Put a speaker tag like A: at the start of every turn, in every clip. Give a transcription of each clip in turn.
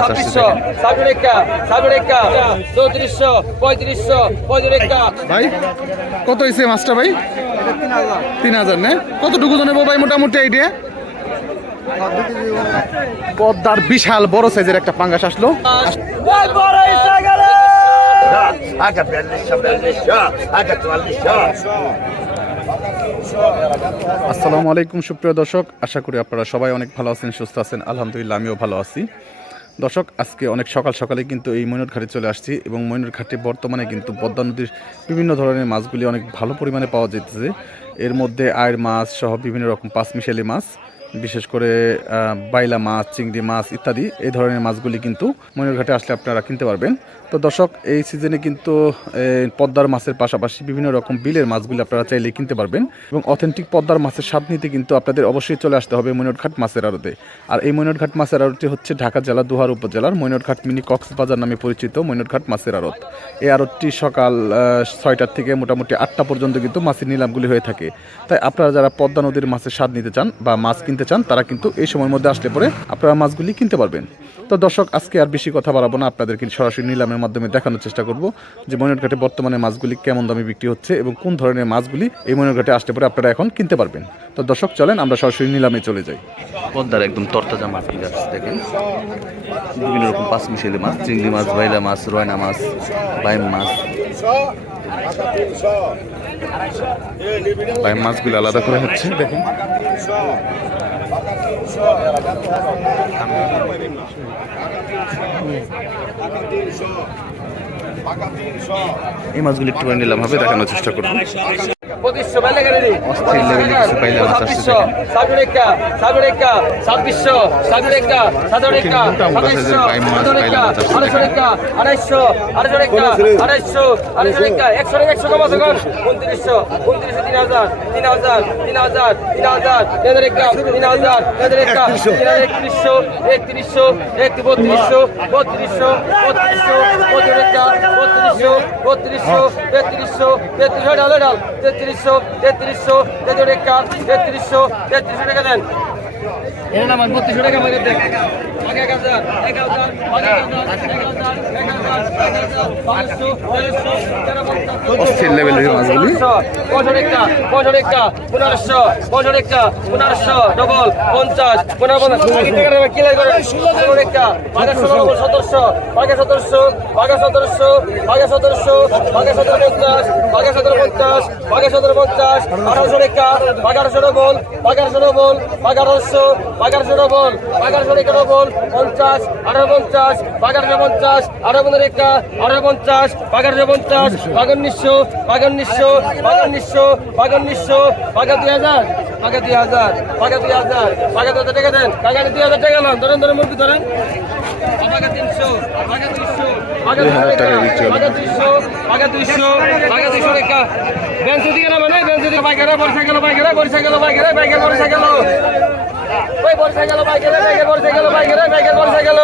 A: ছাব্বিশশো চৌত্রিশশো পঁয়ত্রিশশো পঁয়ত্রিশা
B: ভাই কত হয়েছে মাছটা ভাই? তিন হাজার না? কতটুকু জানাব ভাই মোটামুটি আইডিয়া পদ্মার বিশাল বড় সাইজের একটা পাঙ্গাস আসলো. আসসালামু আলাইকুম সুপ্রিয় দর্শক আশা করি আপনারা সবাই অনেক ভালো আছেন সুস্থ আছেন। আলহামদুলিল্লাহ আমিও ভালো আছি। দর্শক, আজকে অনেক সকাল সকালে কিন্তু এই ময়ূর ঘাটে চলে আসছি এবং ময়ূর ঘাটে বর্তমানে কিন্তু পদ্মা নদীর বিভিন্ন ধরনের মাছগুলি অনেক ভালো পরিমাণে পাওয়া যেতেছে এর মধ্যে আয়ের মাছ সহ বিভিন্ন রকম পাঁচমিশালি মাছ, বিশেষ করে বাইলা মাছ, চিংড়ি মাছ ইত্যাদি, এই ধরনের মাছগুলি কিন্তু ময়ূর ঘাটে আসলে আপনারা কিনতে পারবেন। তো দর্শক, এই সিজনে কিন্তু পদ্মার মাছের পাশাপাশি বিভিন্ন রকম বিলের মাছগুলি আপনারা চাইলে কিনতে পারবেন এবং অথেন্টিক পদ্মার মাছের স্বাদ নিতে কিন্তু আপনাদের অবশ্যই চলে আসতে হবে মৈনটঘাট মাছের আড়তে। আর এই মৈনটঘাট মাছের আড়তটি হচ্ছে ঢাকা জেলা দুহার উপজেলার মৈনটঘাট মিনি কক্সবাজার নামে পরিচিত মৈনটঘাট মাছের আড়ত। এই আড়তটি সকাল ছয়টার থেকে মোটামুটি আটটা পর্যন্ত কিন্তু মাছের নিলামগুলি হয়ে থাকে। তাই আপনারা যারা পদ্মা নদীর মাছের স্বাদ নিতে চান বা মাছ কিনতে চান, তারা কিন্তু এই সময়ের মধ্যে আসলে পরে আপনারা মাছগুলি কিনতে পারবেন। তো দর্শক, আজকে আর বেশি কথা বাড়াবো না। আপনাদেরকে সরাসরি নিলামের মাধ্যমে দেখানোর চেষ্টা করব যে ময়নঘাটে বর্তমানে মাছগুলি কেমন দামে বিক্রি হচ্ছে এবং কোন ধরনের মাছগুলি এই ময়নঘাটে আসতে পরে আপনারা এখন কিনতে পারবেন। তো দর্শক, চলেন, আমরা সরাসরি নিলামে চলে যাই।
C: পদ্মার একদম তরতাজা মাছ দেখেন। বিভিন্ন রকম পাঁচ মিশেলি মাছ, চিংড়ি মাছ বাইলা মাছ, রয়না মাছ, বাইম মাছ।
B: ভাই মাছগুলি আলাদা করে হচ্ছে, দেখেন। এই মাছগুলি একটু নিলাম হবে দেখানোর চেষ্টা করব। অস্থির লেভেলে কিছু পাইলাম
A: ছাব্বিশশো
B: সাতশো রেখা সাতশো রেখা
A: ছাব্বিশশো
B: সাতশো রেখা
A: সাতশো
B: রেখা সাতশো রেখা
A: আড়াইশো রেখা আড়াইশো আড়াইশো রেখা আড়াইশো আড়াইশো রেখা একশো রেখা একশো কমাশো কম উনত্রিশশো উনত্রিশশো তিন হাজার তিন হাজার তিন হাজার তিন হাজার তেরো রেখা তিন হাজার তেরো রেখা একত্রিশশো একত্রিশশো এক বত্রিশশো বত্রিশশো বত্রিশশো বত্রিশশো বত্রিশশো বত্রিশশো তেত্রিশশো তেত্রিশশো ডাল তেত্রিশ তেত্রিশশো তেত্রিশশো তেত্রিশ রেখা তেত্রিশশো তেত্রিশশো টাকা দেন। এর নাম বত্রিশশো টাকা আমাকে এক হাজার এক হাজার
B: অস্থির লেভেলের মাছগুলি
A: পঁয়ষট্টিটা পঁয়ষট্টিটা পনেরোশো পঁয়ষট্টিটা পনেরোশো ডবল পঞ্চাশ পনেরো পঞ্চাশ কিলাই করে ষোলোটা বাঘা ডবল সতেরোশো বাঘা সতেরোশো বাঘা সতেরোশো বাঘা সতেরোশো বাঘা সতেরো পঞ্চাশ বাঘা সতেরো পঞ্চাশ বাঘা সতেরো পঞ্চাশ আঠারোশো রেখা বাঘারোশো ডবল বাঘারোশো ডবল বাঘারোশো একশো বাগারশো বল বাগারশো একানো বল পঞ্চাশ আঠারো পঞ্চাশ বাগারশো পঞ্চাশ আঠারো পনেরো একা আঠারো পঞ্চাশ বাগারশো পঞ্চাশ বাগান নিশো বাগান নিশো বাগান নিশো বাগান নিশো বাগা দুই হাজার বাগা দুই হাজার বাগা দুই হাজার বাগা দুই হাজার টাকা দেন বাগা দুই হাজার টাকা না ধরেন ধরেন মুরগি ধরেন। বাগা তিনশো
B: বাগা তিনশো বাগা তিনশো
A: বাগা তিনশো বাগা তিনশো বাগা তিনশো রেখা বেঞ্চ দিকে না মানে বেঞ্চ দিকে বাইকেরা বর্ষা গেল বাইকেরা বর্ষা গেল বাইকেরা বাইকে বর্ষা গেল ওই বর্ষা গেল বাইকে রে বাইকে বর্ষা গেল বাইকে রে বাইকে বর্ষা গেল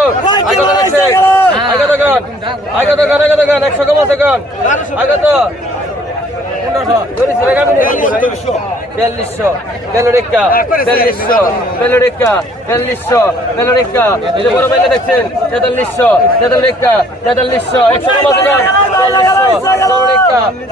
A: আগে তো আগে তো আগে তো আগে তো 100 কম আছে কম আগে তো পনেরোশো বিয়াল্লিশশো বেলোরেক্কা বিয়াল্লিশশো বেলোরেক্কা বিয়াল্লিশশো বেলোরেক্কা এই যে বড় ভাইটা দেখছেন, তেতাল্লিশশো। তেতাল্লিক্কা তেতাল্লিশশো। একশো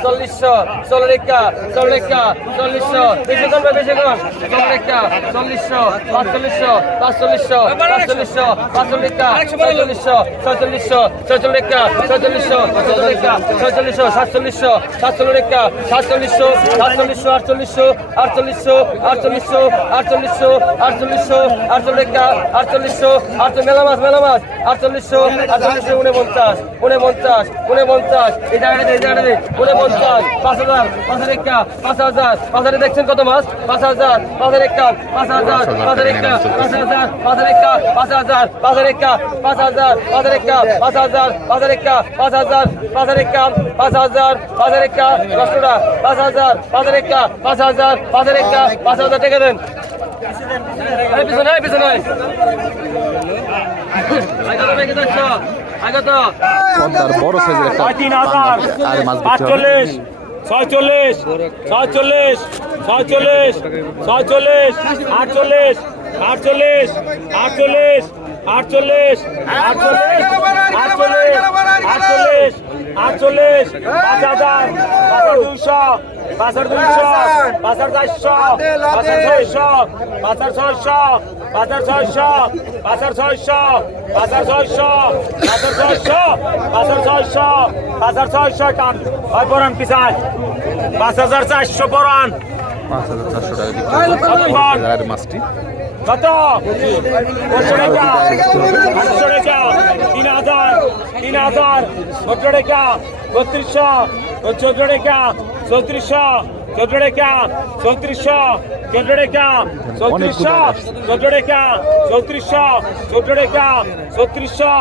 A: চল্লিশশো। চল্লিক্কা চল্লিক্কা চল্লিশশো। বেশি কমবে বেশি কম চল্লিক্কা চল্লিশশো। পাঁচচল্লিশশো। পাঁচচল্লিশশো। পাঁচচল্লিশশো। পাঁচচল্লিক্কা ছয়চল্লিশশো। ছয়চল্লিশশো। ছয়চল্লিক্কা ছয়চল্লিশশো। ছয়চল্লিশশো। সাতচল্লিশশো সাতচল্লিশশো। সাতচল্লিক্কা সাতচল্লিশশো সাতচল্লিশশো আটচল্লিশশো আটচল্লিশশো আটচল্লিশশো আটচল্লিশশো আটচল্লিশশো আটচল্লিশা আটচল্লিশশো আটচল্লিশ মেলা মাছ মেলা মাছ আটচল্লিশশো আটচল্লিশশো উনপঞ্চাশ উনপঞ্চাশ উনপঞ্চাশ এই জায়গাটা এই জায়গাটা উনপঞ্চাশ পাঁচ হাজার পাঁচ হাজার একা পাঁচ হাজার পাঁচ হাজার দেখছেন কত মাস পাঁচ হাজার পাঁচ হাজার একা পাঁচ হাজার পাঁচ হাজার একা পাঁচ হাজার পাঁচ হাজার একা পাঁচ হাজার পাঁচ হাজার একা পাঁচ হাজার হাজার একা পাঁচ হাজার পাঁচ হাজার একা পাঁচ হাজার পাঁচ হাজার একা পাঁচ হাজার পাঁচ হাজার একা দশটা পাঁচ হাজার পাঁচ হাজার একা পাঁচ হাজার। পাঁচ হাজার একা পাঁচ হাজার টাকা দেন পিছনে
B: পদ্মার বড় সাইজের একটা আর মাছ
D: পাঁচচল্লিশ ছয়চল্লিশ ছয়চল্লিশ ছয়চল্লিশ ছয়চল্লিশ আটচল্লিশ আটচল্লিশ আটচল্লিশ আটচল্লিশ আটচল্লিশ আটচল্লিশ আটচল্লিশ আটচল্লিশ পাঁচ হাজার পাঁচ হাজার দুইশো পাঁচ হাজার দুইশো পাঁচ হাজার চারশো পাঁচ হাজার ছয়শো পাঁচ হাজার ছয়শো পাঁচ হাজার ছয়শো পাঁচ হাজার ছয়শো পাঁচ হাজার ছয়শো পাঁচ হাজার ছয়শো পাঁচ হাজার ছয়শো পাঁচ হাজার ছয়শো কান হয় পরান পিছায় পাঁচ হাজার চারশো পরান
B: পাঁচ হাজার চারশো টাকা মাছটি
D: কত? ভোটরেখা ভোটরেখা তিন হাজার তিন হাজার ভোটরেখা বত্রিশশো চোদ্দ রেখা চৌত্রিশশো চৌদ্রে কা চৌত্রিশশো চৌদ্রে কা চৌত্রিশশো চৌদ্রে কা চৌত্রিশশো চৌদ্রে কা চৌত্রিশশো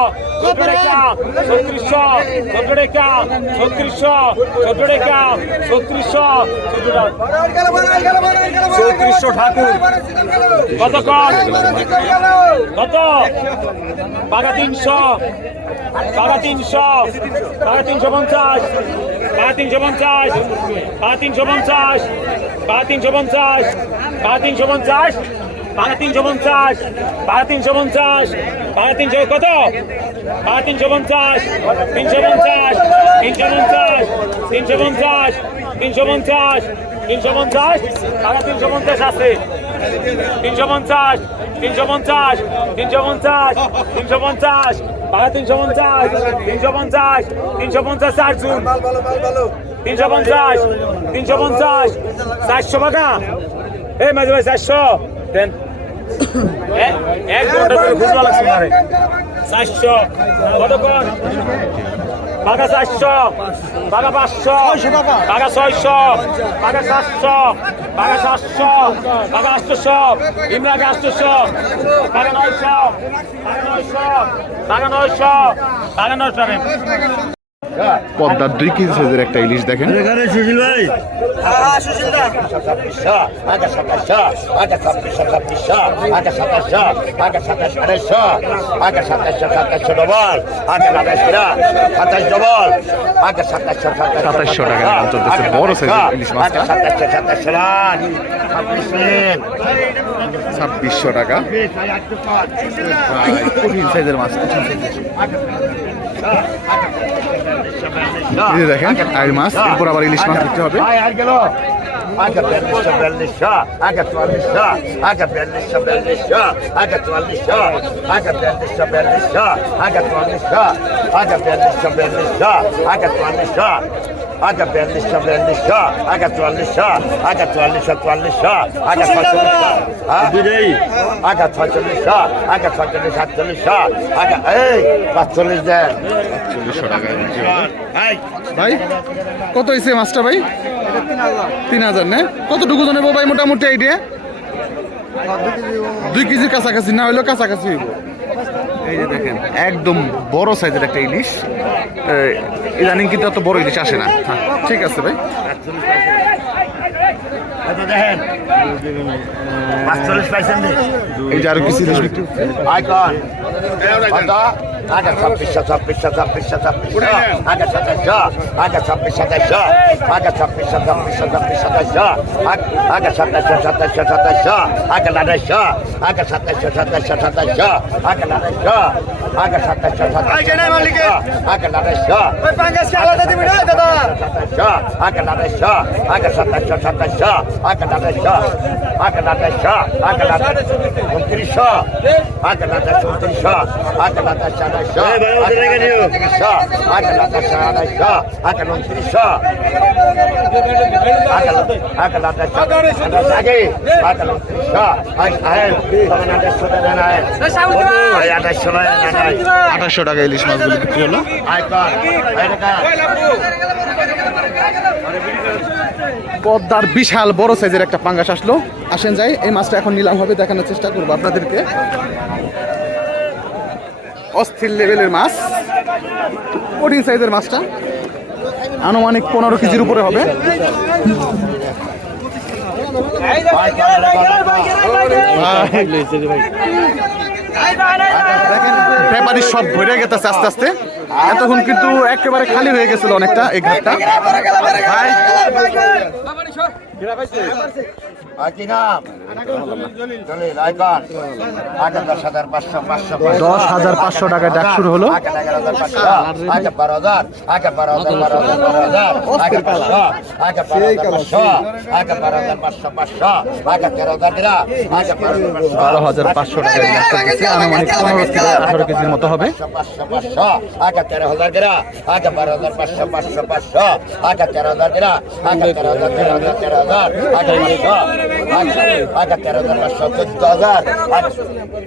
D: চৌদ্রে কা চৌত্রিশশো চৌদ্রে কা চৌত্রিশশো চৌদ্রে কা চৌত্রিশশো চৌত্রিশশো ঠাকুর। কত কত? পাড়া তিনশো পাড়া তিনশো পাড়া তিনশো পঞ্চাশ। বাঘা তিনশো পঞ্চাশ বাঘা তিনশো পঞ্চাশ বাঘা তিনশো পঞ্চাশ বাঘা তিনশো পঞ্চাশ বাঘা তিনশো পঞ্চাশ বাঘা তিনশো পঞ্চাশ বাঘা তিনশো কত বাঘা তিনশো পঞ্চাশ তিনশো পঞ্চাশ তিনশো পঞ্চাশ তিনশো পঞ্চাশ তিনশো পঞ্চাশ তিনশো পঞ্চাশ বাঘা তিনশো পঞ্চাশ আছে তিনশো পঞ্চাশ তিনশো পঞ্চাশ তিনশো পঞ্চাশ তিনশো পঞ্চাশ বাঘা তিনশো পঞ্চাশ তিনশো পঞ্চাশ তিনশো পঞ্চাশ চার জুন। তিনশো পঞ্চাশ তিনশো পঞ্চাশ চারশো বাঘা এই মাঝে ভাই চারশো। দেন। এক ঘণ্টা ধরে খুচরা লাগছে না রে। চারশো। কতক্ষণ? বাঘা চারশো বাঘা পাঁচশো বাঘা ছয়শো বাঘা সাতশো। বাঘা সাতশো বাঘা আটশোশো ইমরাকে আটশোশো বাঘা নয়শো বাঘা নয়শো বাঘা নয়শো বাঘা নয়শো
B: পদ্মার দুই কেজি সাইজের একটা ইলিশ দেখেন
E: সুশীল ভাই সাতাশশো
B: টাকা বড় ছাব্বিশশো টাকা কঠিন সাইজের মাছ এই দেখেন আর মাছ এরপর আবার ইলিশ মাছ দেখতে হবে
E: আগে বিয়াল্লিশশো বিয়াল্লিশশো আগে চুয়াল্লিশশো আগে বিয়াল্লিশশো বিয়াল্লিশশো আগে চুয়াল্লিশশো আগে বিয়াল্লিশশো আগে বিয়াল্লিশশো বিয়াল্লিশশো আগে চুয়াল্লিশশো আগে চুয়াল্লিশশো চুয়াল্লিশশো আগে ছয়চল্লিশশো আগে ছয়চল্লিশশো আগে ছয়চল্লিশ সাতচল্লিশশো আগে এই পাঁচচল্লিশ দেন।
B: ভাই কত হয়েছে মাছটা ভাই? তিন হাজার। না? কতটুকু তো নেব ভাই মোটামুটি আইডিয়া? দুই কেজির কাছাকাছি না হইলেও কাছাকাছি হইব। এই যে দেখেন একদম বড় সাইজের একটা ইলিশ। ইদানিং কিন্তু এত বড় ইলিশ আসে না। হ্যাঁ, ঠিক আছে ভাই? এই যে আরও কিছু ইলিশ বিক্রি
E: আগে ছাব্বিশশো ছাব্বিশশো ছাব্বিশশো ছাব্বিশশো আগে সাতাশশো আগে ছাব্বিশ সাতাশশো আগে ছাব্বিশশো ছাব্বিশশো ছাব্বিশ সাতাশশো আগে সাতাশশো সাতাশশো সাতাশশো আগে আড়াইশো আগে সাতাশশো সাতাশশো সাতাশশো আগে আড়াইশো আগে সাতাশশো সাতাশশো আগে আড়াইশো সাতাশশো আগে আড়াইশো আগে সাতাশশো সাতাশশো আগে আড়াইশো আগে আড়াইশো আগে আড়াইশো উনত্রিশশো আগে আড়াইশো উনত্রিশশো আগে আড়াইশো
B: আঠাশশো টাকা ইলিশ মাছগুলো বিক্রি হলো পদ্মার বিশাল বড় সাইজের একটা পাঙ্গাস আসলো আসেন যাই এই মাছটা এখন নিলাম হবে দেখানোর চেষ্টা করব আপনাদেরকে অস্থির লেভেলের মাছ কঠিন সাইজের মাছটা আনুমানিক পনেরো কেজির উপরে হবে ব্যাপারী সব ভরে গেছে আস্তে আস্তে এতক্ষণ কিন্তু একেবারে খালি হয়ে গেছিল অনেকটা এই ঘাটটা
E: দশ হাজার পাঁচশো
B: টাকা ডাক শুরু হলো
E: বারো হাজার পাঁচশো টাকা
B: আনুমানিক পনেরো থেকে আঠারো কেজির মতো হবে
E: তেরো হাজার গেরা আগে বারো হাজার পাঁচশো পাঁচশো পাঁচশো আগে তেরো হাজার গেরা আগে তেরো হাজার তেরো হাজার তেরো হাজার আগে আগে তেরো হাজার পাঁচশো চোদ্দ হাজার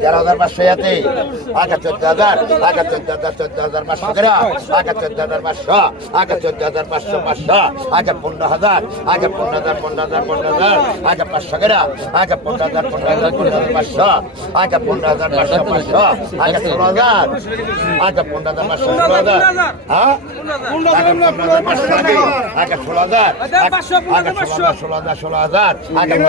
E: তেরো হাজার পাঁচশো ইয়াতে আগে চোদ্দ হাজার আগে চোদ্দ হাজার চোদ্দ হাজার পাঁচশো গেরা আগে চোদ্দ হাজার পাঁচশো আগে চোদ্দ হাজার পাঁচশো পাঁচশো আগে পনেরো হাজার আগে পনেরো হাজার পনেরো হাজার পনেরো হাজার আগে পাঁচশো গেরা আগে পনেরো হাজার পনেরো হাজার পনেরো হাজার পাঁচশো আগে পনেরো হাজার পাঁচশো পাঁচশো আগে ষোলো হাজার আগে পনেরো হাজার পাঁচশো ষোলো হাজার হ্যাঁ আগে ষোলো হাজার আগে ষোলো হাজার ষোলো হাজার ষোলো হাজার আগে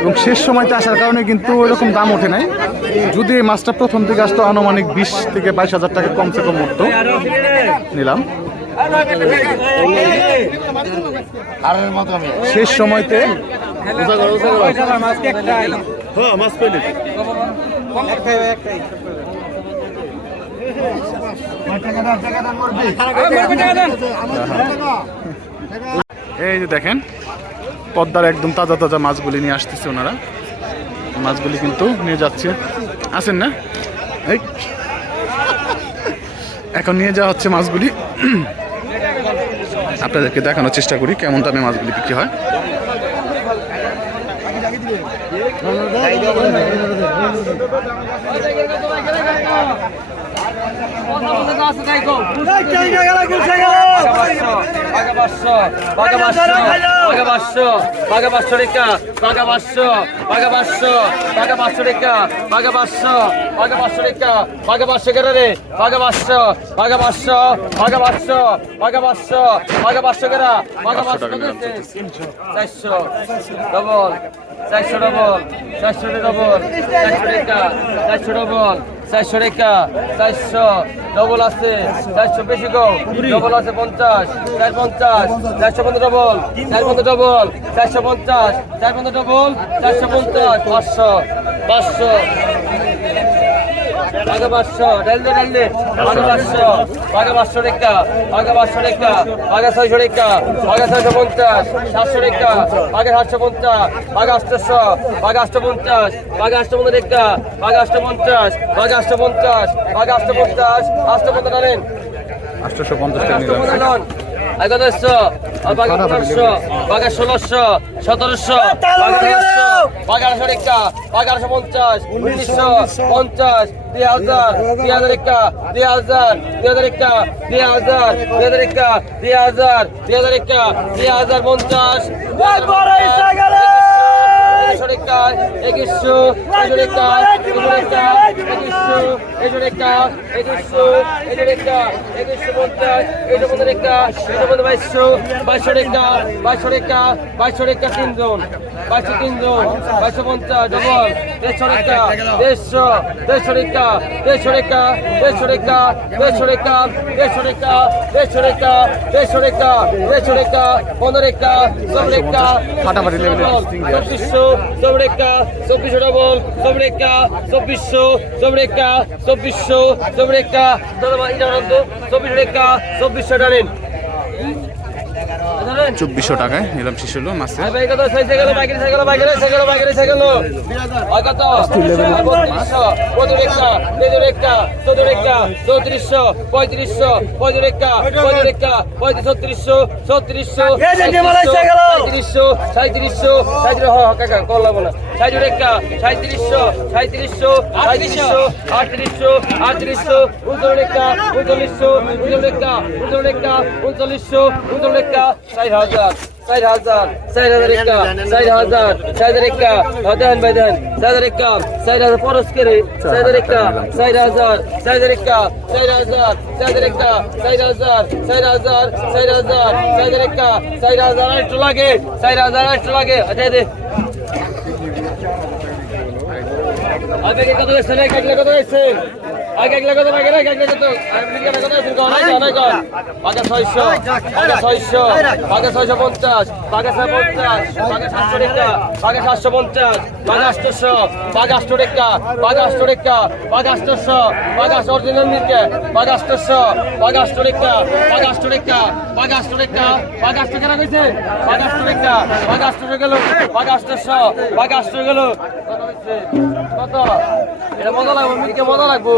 B: এবং শেষ সময়তে আসার কারণে কিন্তু ওইরকম দাম ওঠে নাই। যদি এই মাছটা প্রথম থেকে আসতো আনুমানিক বিশ থেকে বাইশ হাজার টাকা কমসে কম উঠতো নিলাম।
E: আর মতো আমি।
B: শেষ সময়তে এই যে দেখেন পদ্মার একদম তাজা তাজা মাছগুলি নিয়ে আসতেছে ওনারা। মাছগুলি কিন্তু নিয়ে যাচ্ছে। আসেন না? এই। এখন নিয়ে যাওয়া হচ্ছে মাছগুলি। আপনাদেরকে দেখানোর চেষ্টা করি কেমন দামে মাছগুলি বিক্রি হয়।
A: চারশো ডবল চারশো ডবল চারশো ডবল চারশো টাকা চারশো ডবল চারশো রেখা চারশো ডবল আছে চারশো বেশি গো ডবল আছে পঞ্চাশ চার পঞ্চাশ চারশো পনেরো ডবল চার পনেরো ডবল চারশো পঞ্চাশ চার পনেরো ডবল চারশো পঞ্চাশ পাঁচশো পাঁচশো বাঘা পাঁচশো ডালদে ডালদে বাঘা পাঁচশো বাঘা পাঁচশো রেখা বাঘা পাঁচশো রেখা বাঘা ছয়শো পঞ্চাশ সাতশো রেখা বাঘা সাতশো পঞ্চাশ বাঘা আটশো পঞ্চাশ বাঘা আটশো পঞ্চাশ রেখা বাঘা পঞ্চাশ বাঘা আটশো পঞ্চাশ বাঘা আটশো পঞ্চাশ আটশো পঞ্চাশ আনেন
B: আটশো পঞ্চাশ
A: আটশো পঞ্চাশ নন আগে আটশো পঞ্চাশ বাঘা ষোলোশো সতেরোশো বাঘা আঠারোশো বাঘা আঠারোশো রেখা বাঘা আঠারোশো পঞ্চাশ উনিশশো পঞ্চাশ দুই হাজার দুই হাজার রেখা দুই হাজার দুই হাজার রেখা দুই হাজার দুই হাজার রেখা দুই হাজার দুই হাজার রেখা দুই হাজার পঞ্চাশ। রেখা একুশশো একুশশো রেখা একুশশো রেখা একুশশো রেখা একুশশো পঞ্চাশ একুশশো পঞ্চাশ রেখা একুশশো পঞ্চাশ বাইশশো বাইশশো রেখা বাইশশো রেখা বাইশশো রেখা তিনজন বাইশশো তিনজন বাইশশো পঞ্চাশ ডবল দেড়শো রেখা দেড়শো দেড়শো রেখা দেড়শো রেখা দেড়শো রেখা দেড়শো রেখা দেড়শো রেখা দেড়শো রেখা দেড়শো রেখা দেড়শো রেখা পনেরো রেখা সব রেখা
B: ফাটাফাটি আসছে।
A: চব্বিশশো চৌরেক্কা চব্বিশশো ডবল চৌরেক্কা চব্বিশশো চৌরেক্কা চব্বিশশো চৌরেক্কা। চব্বিশশো রেক্কা চব্বিশশো টানেন
B: চব্বিশশো টাকায় নিলাম শেষ হলো মাছের
A: চৌত্রিশশো পঁয়ত্রিশশো পঁয়ত্রিশা পঁয়ত্রিশা পঁয়ত্রিশশো ছত্রিশশো ছত্রিশশো সাঁত্রিশশো সাঁত্রিশশো সাঁত্রিশ কাকা কল লাগবো না। রেখা সাঁত্রিশশো সাঁত্রিশশো সাঁত্রিশশো আটত্রিশশো আটত্রিশশো উনচল্লিশ রেখা উনচল্লিশশো উনচল্লিশ রেখা উনচল্লিশ রেখা উনচল্লিশশো উনচল্লিশ রেখা ষাট হাজার ষাট হাজার ষাট হাজার রেখা ষাট হাজার ষাট হাজার রেখা হদান বেদান ষাট হাজার রেখা ষাট হাজার পরশ করে ষাট হাজার রেখা ষাট হাজার ষাট হাজার রেখা ষাট হাজার ষাট হাজার রেখা ষাট হাজার ষাট হাজার ষাট হাজার ষাট হাজার রেখা ষাট হাজার একটু লাগে ষাট হাজার একটু লাগে আচ্ছা দে আগে কত হয়েছে আগে এক কত আগে এক কত আগে অনেক আগে 600 আগে 600 আগে 650 আগে 650 আগে 700 টাকা আগে 750 আগে 800 আগে 800 টাকা আগে 800 টাকা আগে 800 আগে অরিজিনাল নিতে আগে 800 আগে 800 টাকা আগে 800 টাকা 800 টাকা আগে 800 টাকা কইছে আগে 800 টাকা আগে 800 গেল 800 আগে 800 গেল কত? এটা মজা লাগবে মজা লাগবো।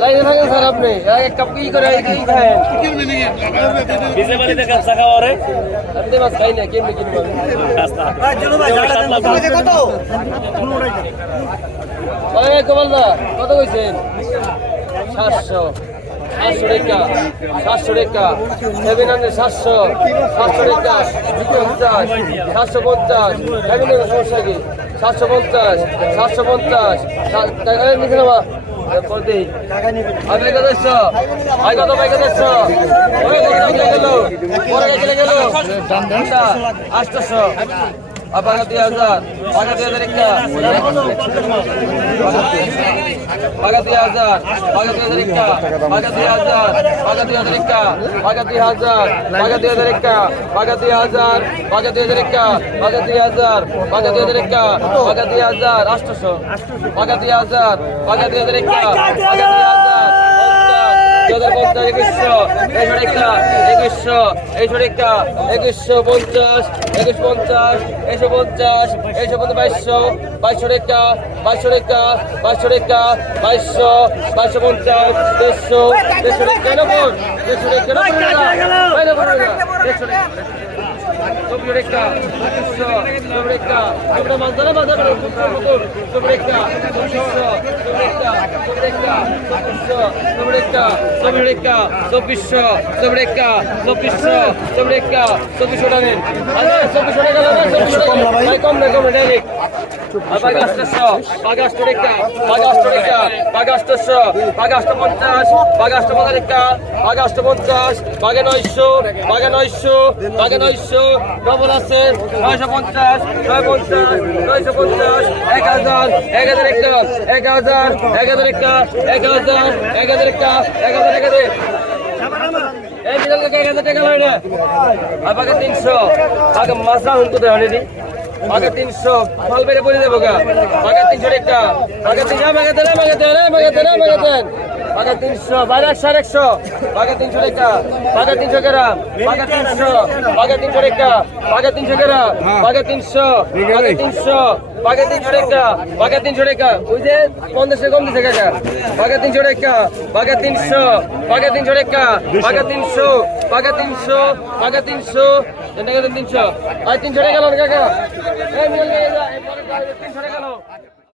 A: লাইনে থাকেন স্যার আপনি। এক কাপ কি করে এই কি খায়
D: বিজে বাড়িতে কাঁচা খাওয়া রে।
A: আপনি মাছ খাই না কেমনি কিনবো ওই কমাল কত কইছেন? সাতশো। সাতশো টাকা সাতশো টাকা সেভেন হান্ড্রেড সাতশো সাতশো টাকা পঞ্চাশ, সাতশো পঞ্চাশ সেভেন হান্ড্রেড সমস্যা কি? সাতশো পঞ্চাশ সাতশো পঞ্চাশ গেলে? গেল? আটশো। আপাকা দুই হাজার পাকা দুই হাজার একটা পাকা দুই হাজার পাকা দুই হাজার একটা পাকা দুই হাজার পাকা দুই হাজার একটা পাকা দুই হাজার পাকা দুই হাজার একটা পাকা দুই হাজার পাকা দুই হাজার একটা পাকা দুই হাজার পাকা দুই হাজার একটা পাকা দুই হাজার আটশোশো পাকা দুই হাজার পাকা দুই হাজার একটা পাকা দুই হাজার পঞ্চাশ একুশশো একুশশো রেখা একুশশো একুশশো একুশশো একুশ পঞ্চাশ একশো পঞ্চাশ একশো পঞ্চাশ বাইশশো রেখা বাইশশো রেখা বাইশশো বাইশশো পঞ্চাশ দেড়শো দেড়শো রেখা নব্বই দেড়শো রেখা চব্বিশ রেখা পঁচিশশো চব্বিশ রেখা আমরা মাঝারে মাঝারে চব্বিশ রেখা পঁচিশশো চব্বিশ রেখা চব্বিশ রেখা পঁচিশশো চব্বিশ রেখা চব্বিশ রেখা চব্বিশ রেখা চব্বিশ রেখা চব্বিশশো আরে চব্বিশশো টাকা না টাকা কম না কম ডাইরেক্ট বাগাস্ট পঞ্চাশ বাগাস্ট পঞ্চাশ রেখা বাগাস্ট পঞ্চাশ বাগে নয়শো বাগে নয়শো বাগে নয়শো ডবল আছে নয়শো পঞ্চাশ নয় পঞ্চাশ নয়শো পঞ্চাশ এক হাজার এক একটা এক হাজার এক একটা এক হাজার এক হাজার একটা এক হাজার এক হাজার এক হাজার টাকা লয় না। আর তিনশো। আগে মাসা কোথায় হয়নি। আগে তিনশো ফল বেড়ে পড়ে দেবো গা। আগে তিনশো টাকা। আগে তিনশো আগে দেন আগে দেন আগে দেন আগে দেন আগে তিনশো বাইরে একশো আর একশো। আগে তিনশো টাকা আগে তিনশো গ্রাম আগে তিনশো আগে তিনশো টাকা আগে তিনশো গ্রাম আগে তিনশো আগে তিনশো আগে তিনশো টাকা আগে তিনশো টাকা। ওই যে পঞ্চাশে কম দিছে কাকা। আগে তিনশো টাকা আগে তিনশো আগে তিনশো টাকা আগে তিনশো আগে তিনশো আগে তিনশো তিনশো আর তিনশো। গেল কাকা। তিনশো গেল